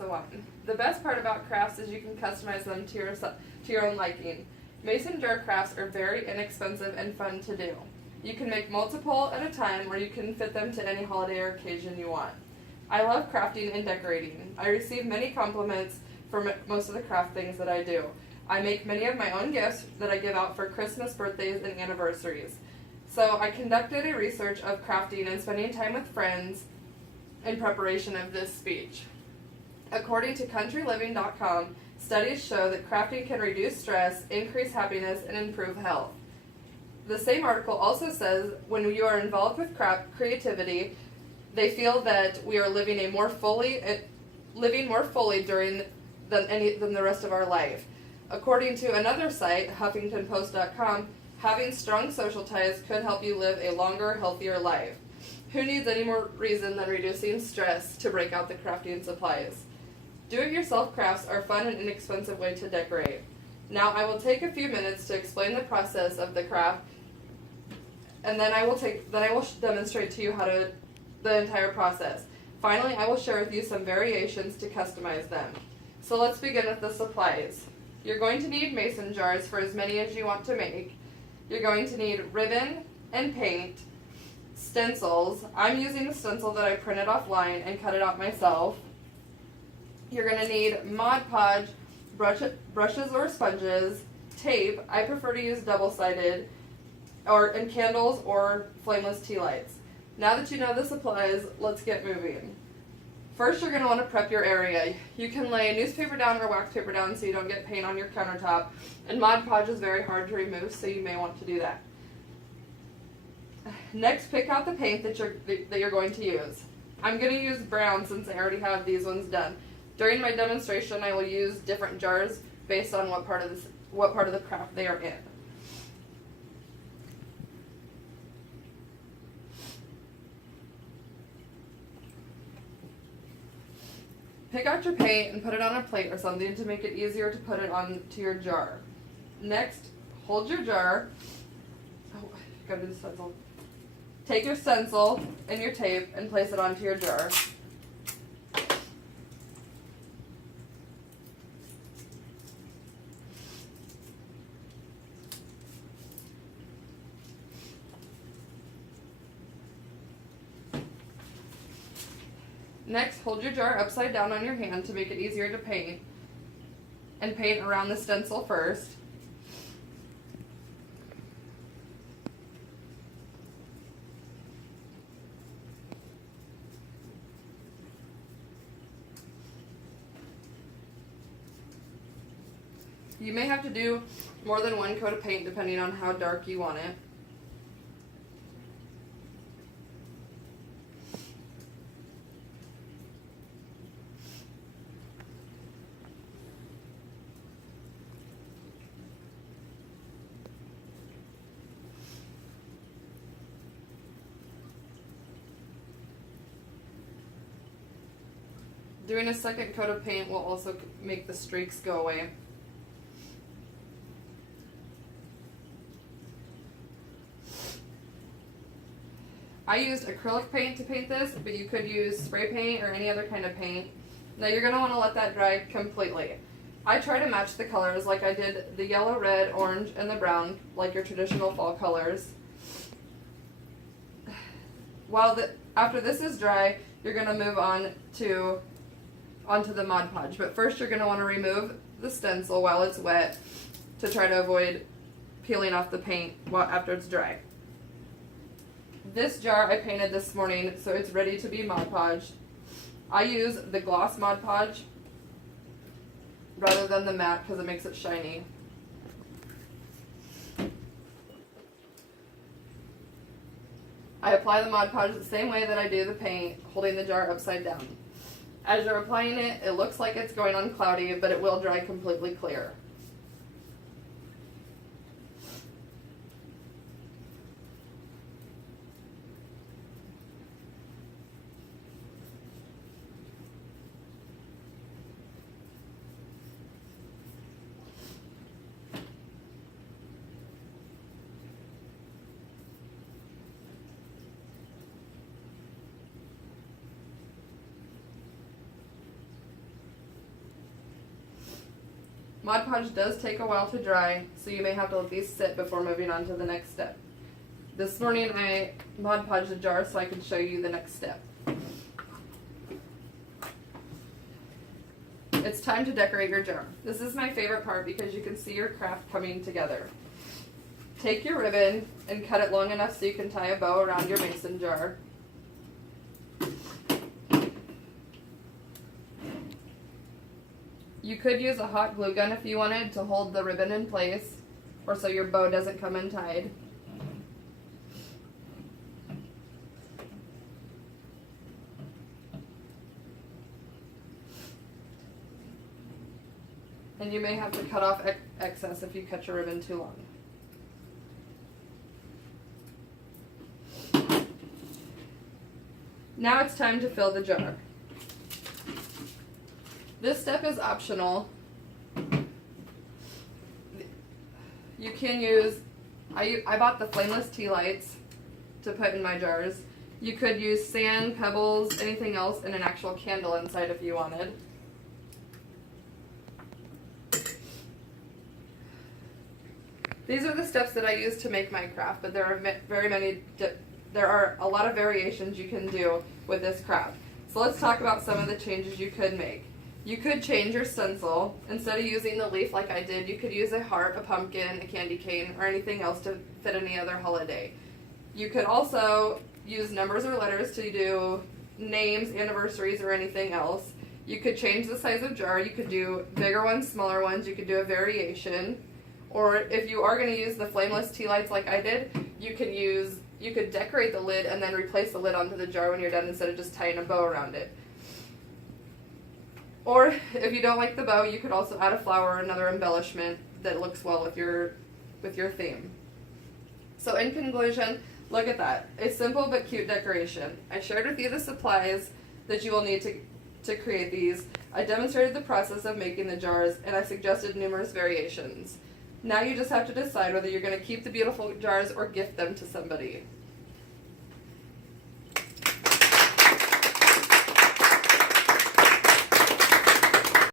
lots of one. The best part about crafts is you can customize them to your own liking. Mason jar crafts are very inexpensive and fun to do. You can make multiple at a time, or you can fit them to any holiday or occasion you want. I love crafting and decorating. I receive many compliments for most of the craft things that I do. I make many of my own gifts that I give out for Christmas, birthdays, and anniversaries. So I conducted a research of crafting and spending time with friends in preparation of this speech. According to countryliving.com, studies show that crafting can reduce stress, increase happiness, and improve health. The same article also says when you are involved with creativity, they feel that we are living more fully during than the rest of our life. According to another site, HuffingtonPost.com, having strong social ties could help you live a longer, healthier life. Who needs any more reason than reducing stress to break out the crafting supplies? Do-it-yourself crafts are a fun and inexpensive way to decorate. Now I will take a few minutes to explain the process of the craft, and then I will demonstrate to you the entire process. Finally, I will share with you some variations to customize them. So let's begin with the supplies. You're going to need mason jars for as many as you want to make. You're going to need ribbon and paint, stencils. I'm using a stencil that I printed offline and cut it out myself. You're going to need Mod Podge, brushes or sponges, tape. I prefer to use double-sided, and candles or flameless tea lights. Now that you know the supplies, let's get moving. First, you're going to want to prep your area. You can lay newspaper down or wax paper down so you don't get paint on your countertop. And Mod Podge is very hard to remove, so you may want to do that. Next, pick out the paint that you're going to use. I'm going to use brown since I already have these ones done. During my demonstration, I will use different jars based on what part of the craft they are in. Pick out your paint and put it on a plate or something to make it easier to put it onto your jar. Next, hold your jar. Oh, gotta do the stencil. Take your stencil and your tape and place it onto your jar. Next, hold your jar upside down on your hand to make it easier to paint, and paint around the stencil first. You may have to do more than one coat of paint depending on how dark you want it. Doing a second coat of paint will also make the streaks go away. I used acrylic paint to paint this, but you could use spray paint or any other kind of paint. Now you're going to want to let that dry completely. I try to match the colors like I did the yellow, red, orange, and the brown, like your traditional fall colors. After this is dry, you're going to move on onto the Mod Podge. But first you're going to want to remove the stencil while it's wet to try to avoid peeling off the paint after it's dry. This jar I painted this morning, so it's ready to be Mod Podged. I use the gloss Mod Podge rather than the matte because it makes it shiny. I apply the Mod Podge the same way that I do the paint, holding the jar upside down. As you're applying it, it looks like it's going on cloudy, but it will dry completely clear. Mod Podge does take a while to dry, so you may have to let these sit before moving on to the next step. This morning I Mod Podged the jar so I can show you the next step. It's time to decorate your jar. This is my favorite part because you can see your craft coming together. Take your ribbon and cut it long enough so you can tie a bow around your mason jar. You could use a hot glue gun if you wanted to hold the ribbon in place, or so your bow doesn't come untied. And you may have to cut off excess if you cut your ribbon too long. Now it's time to fill the jar. This step is optional. You can use, I bought the flameless tea lights to put in my jars. You could use sand, pebbles, anything else, and an actual candle inside if you wanted. These are the steps that I use to make my craft, but there are a lot of variations you can do with this craft. So let's talk about some of the changes you could make. You could change your stencil. Instead of using the leaf like I did, you could use a heart, a pumpkin, a candy cane, or anything else to fit any other holiday. You could also use numbers or letters to do names, anniversaries, or anything else. You could change the size of jar. You could do bigger ones, smaller ones. You could do a variation. Or if you are going to use the flameless tea lights like I did, you could decorate the lid and then replace the lid onto the jar when you're done instead of just tying a bow around it. Or if you don't like the bow, you could also add a flower or another embellishment that looks well with your theme. So in conclusion, look at that. A simple but cute decoration. I shared with you the supplies that you will need to create these. I demonstrated the process of making the jars, and I suggested numerous variations. Now you just have to decide whether you're going to keep the beautiful jars or gift them to somebody.